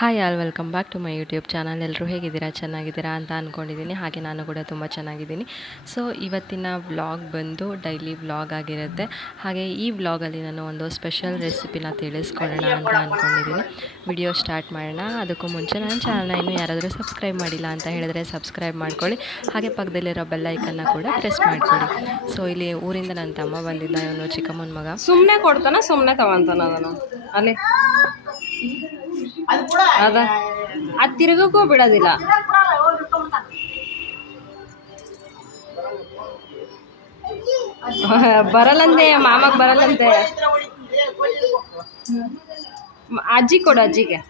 Hi all welcome back to my YouTube channel. ಎಲ್ಲರೂ ಹೇಗಿದ್ದೀರಾ, ಚೆನ್ನಾಗಿದ್ದೀರಾ ಅಂತ ಅಂದ್ಕೊಂಡಿದ್ದೀನಿ. ಹಾಗೆ ನಾನು ಕೂಡ ತುಂಬ ಚೆನ್ನಾಗಿದ್ದೀನಿ. ಸೊ ಇವತ್ತಿನ ವ್ಲಾಗ್ ಬಂದು ಡೈಲಿ ವ್ಲಾಗ್ ಆಗಿರುತ್ತೆ. ಹಾಗೆ ಈ ವ್ಲಾಗಲ್ಲಿ ನಾನು ಒಂದು ಸ್ಪೆಷಲ್ ರೆಸಿಪಿನ ತಿಳಿಸ್ಕೊಡೋಣ ಅಂತ ಅಂದ್ಕೊಂಡಿದ್ದೀನಿ. ವಿಡಿಯೋ ಸ್ಟಾರ್ಟ್ ಮಾಡೋಣ. ಅದಕ್ಕೂ ಮುಂಚೆ ನನ್ನ ಚಾನಲ್ನ ಇನ್ನೂ ಯಾರಾದರೂ ಸಬ್ಸ್ಕ್ರೈಬ್ ಮಾಡಿಲ್ಲ ಅಂತ ಹೇಳಿದ್ರೆ ಸಬ್ಸ್ಕ್ರೈಬ್ ಮಾಡ್ಕೊಳ್ಳಿ. ಹಾಗೆ ಪಕ್ಕದಲ್ಲಿರೋ ಬೆಲ್ಲೈಕನ್ನ ಕೂಡ ಪ್ರೆಸ್ ಮಾಡ್ಕೊಳ್ಳಿ. ಸೊ ಇಲ್ಲಿ ಊರಿಂದ ನನ್ನ ತಮ್ಮ ಬಂದಿದ್ದ, ಇವನು ಚಿಕ್ಕಮ್ಮನ ಮಗ. ಸುಮ್ಮನೆ ಕೊಡ್ತಾನ, ಸುಮ್ಮನೆ ತಗೊಂತಾನ ಅದನ್ನು ಅಲ್ಲಿ ಅದ ಅದು ತಿರುಗಕ್ಕೂ ಬಿಡೋದಿಲ್ಲ. ಬರಲ್ಲಂತೆ, ಮಾಮಗ್ ಬರಲ್ಲಂತೆ. ಅಜ್ಜಿ ಕೊಡು, ಅಜ್ಜಿಗೆ.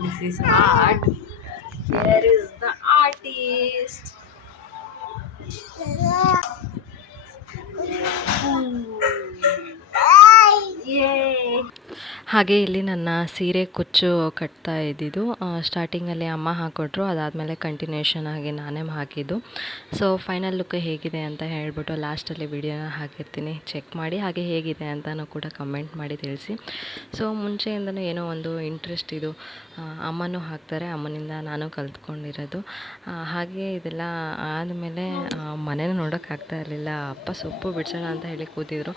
This is art. Here is the artist. Yay! ಹಾಗೆ ಇಲ್ಲಿ ನನ್ನ ಸೀರೆ ಕುಚ್ಚು ಕಟ್ತಾ ಇದ್ದಿದ್ದು ಸ್ಟಾರ್ಟಿಂಗಲ್ಲಿ ಅಮ್ಮ ಹಾಕ್ಕೊಟ್ರು, ಅದಾದಮೇಲೆ ಕಂಟಿನ್ಯೂಷನ್ ಆಗಿ ನಾನೇ ಹಾಕಿದ್ದು. ಸೊ ಫೈನಲ್ ಲುಕ್ ಹೇಗಿದೆ ಅಂತ ಹೇಳ್ಬಿಟ್ಟು ಲಾಸ್ಟಲ್ಲಿ ವಿಡಿಯೋನ ಹಾಕಿರ್ತೀನಿ, ಚೆಕ್ ಮಾಡಿ. ಹಾಗೆ ಹೇಗಿದೆ ಅಂತಲೂ ಕೂಡ ಕಮೆಂಟ್ ಮಾಡಿ ತಿಳಿಸಿ. ಸೊ ಮುಂಚೆಯಿಂದನೂ ಏನೋ ಒಂದು ಇಂಟ್ರೆಸ್ಟ್ ಇದು, ಅಮ್ಮನೂ ಹಾಕ್ತಾರೆ, ಅಮ್ಮನಿಂದ ನಾನು ಕಲ್ತ್ಕೊಂಡಿರೋದು. ಹಾಗೆ ಇದೆಲ್ಲ ಆದಮೇಲೆ ಮನೇನ ನೋಡೋಕ್ಕಾಗ್ತಾ ಇರಲಿಲ್ಲ. ಅಪ್ಪ ಸೊಪ್ಪು ಬಿಡಿಸೋಣ ಅಂತ ಹೇಳಿ ಕೂತಿದ್ರು.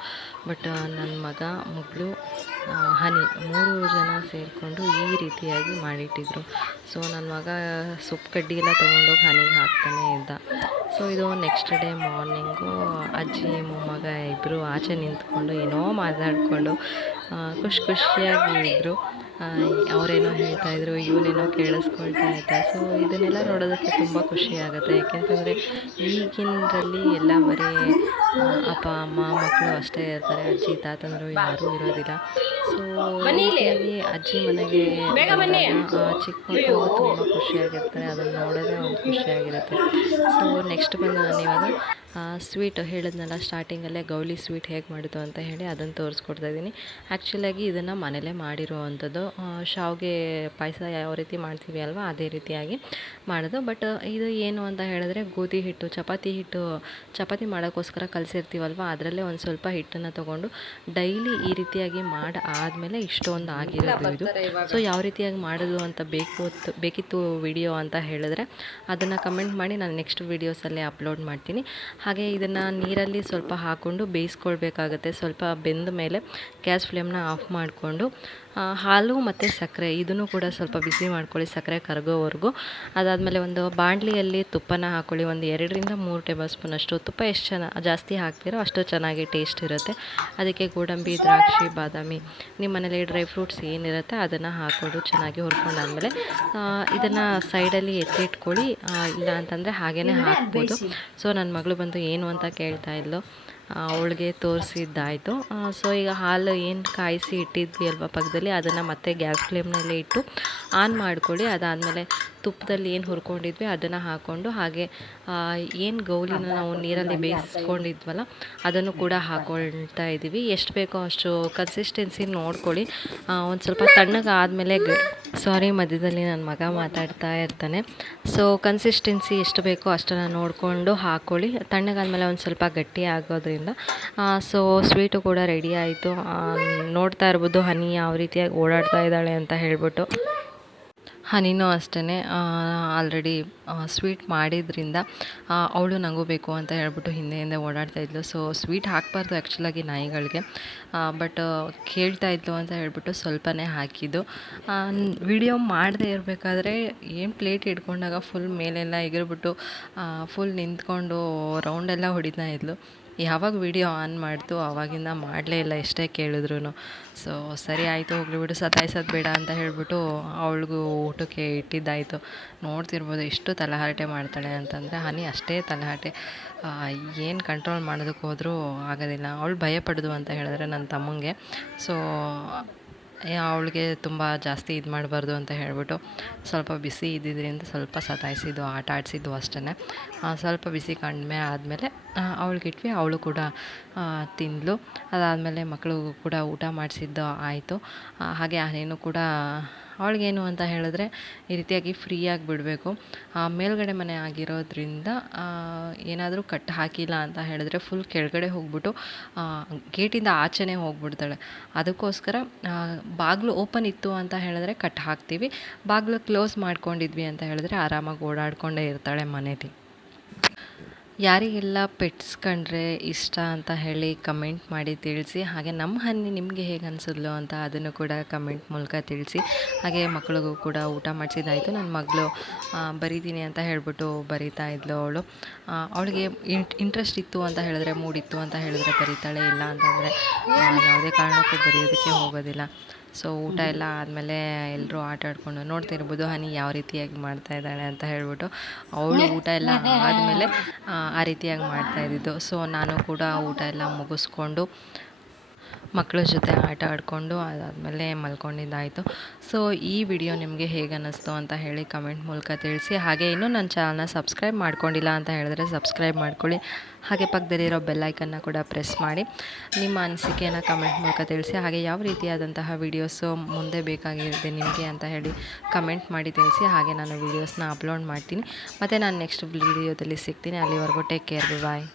ಬಟ್ ನನ್ನ ಮಗ, ಮಗಳು, ಹನಿ 3 ಜನ ಸೇರಿಕೊಂಡು ಈ ರೀತಿಯಾಗಿ ಮಾಡಿಟ್ಟಿದ್ರು. ಸೊ ನನ್ನ ಮಗ ಸೊಪ್ಪು ಕಡ್ಡಿ ಎಲ್ಲ ತೊಗೊಂಡೋಗಿ ಹನಿಗೆ ಹಾಕ್ತಾನೆ ಇದ್ದ. ಸೊ ಇದು ನೆಕ್ಸ್ಟ್ ಡೇ ಮಾರ್ನಿಂಗು ಅಜ್ಜಿ ಮೊಮ್ಮಗ ಇಬ್ಬರು ಆಚೆ ನಿಂತ್ಕೊಂಡು ಏನೋ ಮಾತಾಡಿಕೊಂಡು ಖುಷಿಯಾಗಿ ಇದ್ದರು. ಅವರೇನೋ ಹೇಳ್ತಾಯಿದ್ರು, ಇವನೇನೋ ಕೇಳಿಸ್ಕೊಳ್ತಾ ಇದ್ದ. ಸೊ ಇದನ್ನೆಲ್ಲ ನೋಡೋದಕ್ಕೆ ತುಂಬ ಖುಷಿಯಾಗುತ್ತೆ. ಯಾಕೆಂತಂದರೆ ಈಗಿನರಲ್ಲಿ ಎಲ್ಲ ಬರೀ ಅಪ್ಪ ಅಮ್ಮ ಮಕ್ಕಳು ಅಷ್ಟೇ ಇರ್ತಾರೆ, ಅಜ್ಜಿ ತಾತಂದರು ಯಾರೂ ಇರೋದಿಲ್ಲ. ಸೊ ಹೀಗಾಗಿ ಅಜ್ಜಿ ಮನೆಗೆ ಚಿಕ್ಕ ಮಕ್ಕಳು ತುಂಬ ಖುಷಿಯಾಗಿರ್ತಾರೆ, ಅದನ್ನು ನೋಡೋದೇ ಒಂದು ಖುಷಿಯಾಗಿರುತ್ತೆ. ಸೊ ನೆಕ್ಸ್ಟ್ ಬಂದು ನಾನು ಇವಾಗ ಸ್ವೀಟ್ ಹೇಳಿದ್ನಲ್ಲ ಸ್ಟಾರ್ಟಿಂಗಲ್ಲೇ, ಗೌಲಿ ಸ್ವೀಟ್ ಹೇಗೆ ಮಾಡಿದ್ದು ಅಂತ ಹೇಳಿ ಅದನ್ನು ತೋರಿಸ್ಕೊಡ್ತಾ ಇದ್ದೀನಿ. ಆ್ಯಕ್ಚುಲಾಗಿ ಇದನ್ನು ಮನೇಲೇ ಮಾಡಿರುವಂಥದ್ದು. ಶಾವಿಗೆ ಪಾಯಸ ಯಾವ ರೀತಿ ಮಾಡ್ತೀವಿ ಅಲ್ವಾ, ಅದೇ ರೀತಿಯಾಗಿ ಮಾಡೋದು. ಬಟ್ ಇದು ಏನು ಅಂತ ಹೇಳಿದ್ರೆ, ಗೋಧಿ ಹಿಟ್ಟು, ಚಪಾತಿ ಮಾಡೋಕ್ಕೋಸ್ಕರ ಕಲಸಿರ್ತೀವಲ್ವ, ಅದರಲ್ಲೇ ಒಂದು ಸ್ವಲ್ಪ ಹಿಟ್ಟನ್ನು ತೊಗೊಂಡು ಡೈಲಿ ಈ ರೀತಿಯಾಗಿ ಮಾಡಿ ಆದಮೇಲೆ ಇಷ್ಟೊಂದು ಆಗಿರೋದು ಇದು. ಸೊ ಯಾವ ರೀತಿಯಾಗಿ ಮಾಡೋದು ಅಂತ ಬೇಕಿತ್ತು ವಿಡಿಯೋ ಅಂತ ಹೇಳಿದ್ರೆ ಅದನ್ನು ಕಮೆಂಟ್ ಮಾಡಿ, ನಾನು ನೆಕ್ಸ್ಟ್ ವೀಡಿಯೋಸಲ್ಲೇ ಅಪ್ಲೋಡ್ ಮಾಡ್ತೀನಿ. ಹಾಗೆ ಇದನ್ನು ನೀರಲ್ಲಿ ಸ್ವಲ್ಪ ಹಾಕ್ಕೊಂಡು ಬೇಯಿಸ್ಕೊಳ್ಬೇಕಾಗತ್ತೆ. ಸ್ವಲ್ಪ ಬೆಂದ ಮೇಲೆ ಗ್ಯಾಸ್ ಫ್ಲೇಮ್ನ ಆಫ್ ಮಾಡಿಕೊಂಡು ಹಾಲು ಮತ್ತು ಸಕ್ಕರೆ ಇದನ್ನು ಕೂಡ ಸ್ವಲ್ಪ ಬಿಸಿ ಮಾಡ್ಕೊಳ್ಳಿ, ಸಕ್ಕರೆ ಕರಗೋವರೆಗೂ. ಅದಾದಮೇಲೆ ಒಂದು ಬಾಣಲಿಯಲ್ಲಿ ತುಪ್ಪನ ಹಾಕ್ಕೊಳ್ಳಿ. ಒಂದು 2-3 ಟೇಬಲ್ ಸ್ಪೂನ್ ಅಷ್ಟು ತುಪ್ಪ. ಎಷ್ಟು ಜಾಸ್ತಿ ಹಾಕ್ತೀರೋ ಅಷ್ಟು ಚೆನ್ನಾಗಿ ಟೇಸ್ಟ್ ಇರುತ್ತೆ. ಅದಕ್ಕೆ ಗೋಡಂಬಿ, ದ್ರಾಕ್ಷಿ, ಬಾದಾಮಿ, ನಿಮ್ಮ ಮನೇಲಿ ಡ್ರೈ ಫ್ರೂಟ್ಸ್ ಏನಿರುತ್ತೆ ಅದನ್ನು ಹಾಕ್ಕೊಂಡು ಚೆನ್ನಾಗಿ ಹುರ್ಕೊಂಡಾದ್ಮೇಲೆ ಇದನ್ನು ಸೈಡಲ್ಲಿ ಎತ್ತಿಟ್ಕೊಳ್ಳಿ. ಇಲ್ಲ ಅಂತಂದರೆ ಹಾಗೇ ಹಾಕ್ಬೋದು. ಸೊ ನನ್ನ ಮಗಳು ಬಂದು ಏನು ಅಂತ ಕೇಳ್ತಾ ಇದ್ಲು, ಅವಳಿಗೆ ತೋರಿಸಿದ್ದಾಯಿತು. ಸೊ ಈಗ ಹಾಲು ಏನು ಕಾಯಿಸಿ ಇಟ್ಟಿದ್ವಿ ಅಲ್ವಾ ಪಕ್ಕದಲ್ಲಿ, ಅದನ್ನು ಮತ್ತೆ ಗ್ಯಾಸ್ ಫ್ಲೇಮ್ನಲ್ಲೇ ಇಟ್ಟು ಆನ್ ಮಾಡ್ಕೊಳ್ಳಿ. ಅದಾದಮೇಲೆ ತುಪ್ಪದಲ್ಲಿ ಏನು ಹುರ್ಕೊಂಡಿದ್ವಿ ಅದನ್ನು ಹಾಕ್ಕೊಂಡು, ಹಾಗೆ ಏನು ಗೌಲಿನ ನಾವು ನೀರಲ್ಲಿ ಬೇಯಿಸ್ಕೊಂಡಿದ್ವಲ್ಲ ಅದನ್ನು ಕೂಡ ಹಾಕ್ಕೊಳ್ತಾ ಇದ್ದೀವಿ. ಎಷ್ಟು ಬೇಕೋ ಅಷ್ಟು ಕನ್ಸಿಸ್ಟೆನ್ಸಿ ನೋಡ್ಕೊಳ್ಳಿ. ಒಂದು ಸ್ವಲ್ಪ ತಣ್ಣಗೆ ಆದಮೇಲೆ ಮಧ್ಯದಲ್ಲಿ ನನ್ನ ಮಗ ಮಾತಾಡ್ತಾ ಇರ್ತಾನೆ. ಸೊ ಕನ್ಸಿಸ್ಟೆನ್ಸಿ ಎಷ್ಟು ಬೇಕೋ ಅಷ್ಟನ್ನು ನೋಡಿಕೊಂಡು ಹಾಕ್ಕೊಳ್ಳಿ. ತಣ್ಣಗಾದ್ಮೇಲೆ ಒಂದು ಸ್ವಲ್ಪ ಗಟ್ಟಿ ಆಗೋದ್ರಿಂದ ಸೊ ಸ್ವೀಟು ಕೂಡ ರೆಡಿ ಆಯಿತು. ನೋಡ್ತಾ ಇರ್ಬೋದು ಹನಿ ಯಾವ ರೀತಿಯಾಗಿ ಓಡಾಡ್ತಾ ಇದ್ದಾಳೆ ಅಂತ ಹೇಳ್ಬಿಟ್ಟು. ಹನಿನೂ ಅಷ್ಟೇ ಆಲ್ರೆಡಿ ಸ್ವೀಟ್ ಮಾಡಿದ್ರಿಂದ ಅವಳು ನನಗೂ ಬೇಕು ಅಂತ ಹೇಳ್ಬಿಟ್ಟು ಹಿಂದೆ ಓಡಾಡ್ತಾ ಇದ್ಲು. ಸೊ ಸ್ವೀಟ್ ಹಾಕಬಾರ್ದು ಆ್ಯಕ್ಚುಲಾಗಿ ನಾಯಿಗಳಿಗೆ, ಬಟ್ ಕೇಳ್ತಾ ಇದ್ಲು ಅಂತ ಹೇಳ್ಬಿಟ್ಟು ಸ್ವಲ್ಪನೇ ಹಾಕಿದ್ದು. ವಿಡಿಯೋ ಮಾಡದೇ ಇರಬೇಕಾದ್ರೆ ಏನು ಪ್ಲೇಟ್ ಹಿಡ್ಕೊಂಡಾಗ ಫುಲ್ ಮೇಲೆಲ್ಲ ಎಗರ್ಬಿಟ್ಟು ಫುಲ್ ನಿಂತ್ಕೊಂಡು ರೌಂಡೆಲ್ಲ ಹೊಡಿತಾ ಇದ್ಲು. ಯಾವಾಗ ವಿಡಿಯೋ ಆನ್ ಮಾಡ್ತು ಆವಾಗಿಂದ ಮಾಡಲೇ ಇಲ್ಲ, ಎಷ್ಟೇ ಕೇಳಿದ್ರು. ಸೊ ಸರಿ ಆಯಿತು, ಹೋಗ್ಲಿ ಬಿಡು, ಸತಾಯಿಸೋದು ಬೇಡ ಅಂತ ಹೇಳ್ಬಿಟ್ಟು ಅವಳಿಗೂ ಊಟಕ್ಕೆ ಇಟ್ಟಿದ್ದಾಯಿತು. ನೋಡ್ತಿರ್ಬೋದು ಎಷ್ಟು ತಲೆಹರಟೆ ಮಾಡ್ತಾಳೆ ಅಂತಂದರೆ, ಹನಿ ಅಷ್ಟೇ ತಲೆಹರಟೆ, ಏನು ಕಂಟ್ರೋಲ್ ಮಾಡೋದಕ್ಕೆ ಹೋದರೂ ಆಗೋದಿಲ್ಲ. ಅವಳು ಭಯಪಡೋದು ಅಂತ ಹೇಳಿದ್ರೆ ನನ್ನ ತಮ್ಮಂಗೆ. ಸೊ ಅವಳಿಗೆ ತುಂಬ ಜಾಸ್ತಿ ಇದು ಮಾಡಬಾರ್ದು ಅಂತ ಹೇಳ್ಬಿಟ್ಟು ಸ್ವಲ್ಪ ಬಿಸಿ ಇದ್ದಿದ್ದರಿಂದ ಸ್ವಲ್ಪ ಸತಾಯಿಸಿದ್ದು, ಆಟ ಆಡಿಸಿದ್ದು ಅಷ್ಟೇ. ಸ್ವಲ್ಪ ಬಿಸಿ ಕಡಿಮೆ ಆದಮೇಲೆ ಅವಳಿಗಿಟ್ವಿ, ಅವಳು ಕೂಡ ತಿಂದಳು. ಅದಾದಮೇಲೆ ಮಕ್ಕಳಿಗೂ ಕೂಡ ಊಟ ಮಾಡಿಸಿದ್ದು ಆಯಿತು. ಹಾಗೆ ಹನಿನೂ ಕೂಡ ಅವಳಿಗೇನು ಅಂತ ಹೇಳಿದ್ರೆ ಈ ರೀತಿಯಾಗಿ ಫ್ರೀಯಾಗಿ ಬಿಡಬೇಕು. ಮೇಲ್ಗಡೆ ಮನೆ ಆಗಿರೋದ್ರಿಂದ ಏನಾದರೂ ಕಟ್ ಹಾಕಿಲ್ಲ ಅಂತ ಹೇಳಿದ್ರೆ ಫುಲ್ ಕೆಳಗಡೆ ಹೋಗ್ಬಿಟ್ಟು ಗೇಟಿಂದ ಆಚೆನೇ ಹೋಗ್ಬಿಡ್ತಾಳೆ. ಅದಕ್ಕೋಸ್ಕರ ಬಾಗಿಲು ಓಪನ್ ಇತ್ತು ಅಂತ ಹೇಳಿದ್ರೆ ಕಟ್ ಹಾಕ್ತೀವಿ, ಬಾಗಿಲು ಕ್ಲೋಸ್ ಮಾಡ್ಕೊಂಡಿದ್ವಿ ಅಂತ ಹೇಳಿದ್ರೆ ಆರಾಮಾಗಿ ಓಡಾಡ್ಕೊಂಡೇ ಇರ್ತಾಳೆ ಮನೇಲಿ. ಯಾರಿಗೆಲ್ಲ ಪೆಟ್ಸ್ ಕಂಡ್ರೆ ಇಷ್ಟ ಅಂತ ಹೇಳಿ ಕಮೆಂಟ್ ಮಾಡಿ ತಿಳಿಸಿ. ಹಾಗೆ ನಮ್ಮ ಹನಿ ನಿಮಗೆ ಹೇಗೆ ಅನಿಸಿದ್ಲು ಅಂತ ಅದನ್ನು ಕೂಡ ಕಮೆಂಟ್ ಮೂಲಕ ತಿಳಿಸಿ. ಹಾಗೆ ಮಕ್ಕಳಿಗೂ ಕೂಡ ಊಟ ಮಾಡಿಸಿದ್ದಾಯಿತು. ನನ್ನ ಮಗಳು ಬರೀತೀನಿ ಅಂತ ಹೇಳಿಬಿಟ್ಟು ಬರೀತಾ ಇದ್ಲು. ಅವಳಿಗೆ ಇಂಟ್ರೆಸ್ಟ್ ಇತ್ತು ಅಂತ ಹೇಳಿದ್ರೆ, ಮೂಡಿತ್ತು ಅಂತ ಹೇಳಿದ್ರೆ ಬರೀತಾಳೆ, ಇಲ್ಲ ಅಂತಂದರೆ ಯಾವುದೇ ಕಾರಣಕ್ಕೂ ಬರೆಯೋದಕ್ಕೆ ಹೋಗೋದಿಲ್ಲ. ಸೊ ಊಟ ಎಲ್ಲ ಆದಮೇಲೆ ಎಲ್ಲರೂ ಆಟ ಆಡಿಕೊಂಡು ನೋಡ್ತಿರ್ಬೋದು ಹನಿ ಯಾವ ರೀತಿಯಾಗಿ ಮಾಡ್ತಾ ಇದ್ದಾಳೆ ಅಂತ ಹೇಳ್ಬಿಟ್ಟು. ಅವಳು ಊಟ ಎಲ್ಲ ಆದಮೇಲೆ ಆ ರೀತಿಯಾಗಿ ಮಾಡ್ತಾ ಇದ್ದಿದ್ದು. ಸೊ ನಾನು ಕೂಡ ಊಟ ಎಲ್ಲ ಮುಗಿಸ್ಕೊಂಡು ಮಕ್ಕಳ ಜೊತೆ ಆಟ ಆಡಿಕೊಂಡು ಅದಾದಮೇಲೆ ಮಲ್ಕೊಂಡಿದ್ದಾಯಿತು. ಸೊ ಈ ವಿಡಿಯೋ ನಿಮಗೆ ಹೇಗೆ ಅನ್ನಿಸ್ತು ಅಂತ ಹೇಳಿ ಕಮೆಂಟ್ ಮೂಲಕ ತಿಳಿಸಿ. ಹಾಗೆ ಇನ್ನೂ ನನ್ನ ಚಾನಲ್ನ ಸಬ್ಸ್ಕ್ರೈಬ್ ಮಾಡ್ಕೊಂಡಿಲ್ಲ ಅಂತ ಹೇಳಿದ್ರೆ ಸಬ್ಸ್ಕ್ರೈಬ್ ಮಾಡ್ಕೊಳ್ಳಿ. ಹಾಗೆ ಪಕ್ಕದಲ್ಲಿರೋ ಬೆಲ್ಲೈಕನ್ನ ಕೂಡ ಪ್ರೆಸ್ ಮಾಡಿ ನಿಮ್ಮ ಅನಿಸಿಕೆಯನ್ನು ಕಮೆಂಟ್ ಮೂಲಕ ತಿಳಿಸಿ. ಹಾಗೆ ಯಾವ ರೀತಿಯಾದಂತಹ ವೀಡಿಯೋಸು ಮುಂದೆ ಬೇಕಾಗಿರುತ್ತೆ ನಿಮಗೆ ಅಂತ ಹೇಳಿ ಕಮೆಂಟ್ ಮಾಡಿ ತಿಳಿಸಿ. ಹಾಗೆ ನಾನು ವೀಡಿಯೋಸ್ನ ಅಪ್ಲೋಡ್ ಮಾಡ್ತೀನಿ. ಮತ್ತು ನಾನು ನೆಕ್ಸ್ಟ್ ವಿಡಿಯೋದಲ್ಲಿ ಸಿಗ್ತೀನಿ. ಅಲ್ಲಿವರೆಗೂ ಟೇಕ್ ಕೇರ್, ಬಾಯ್.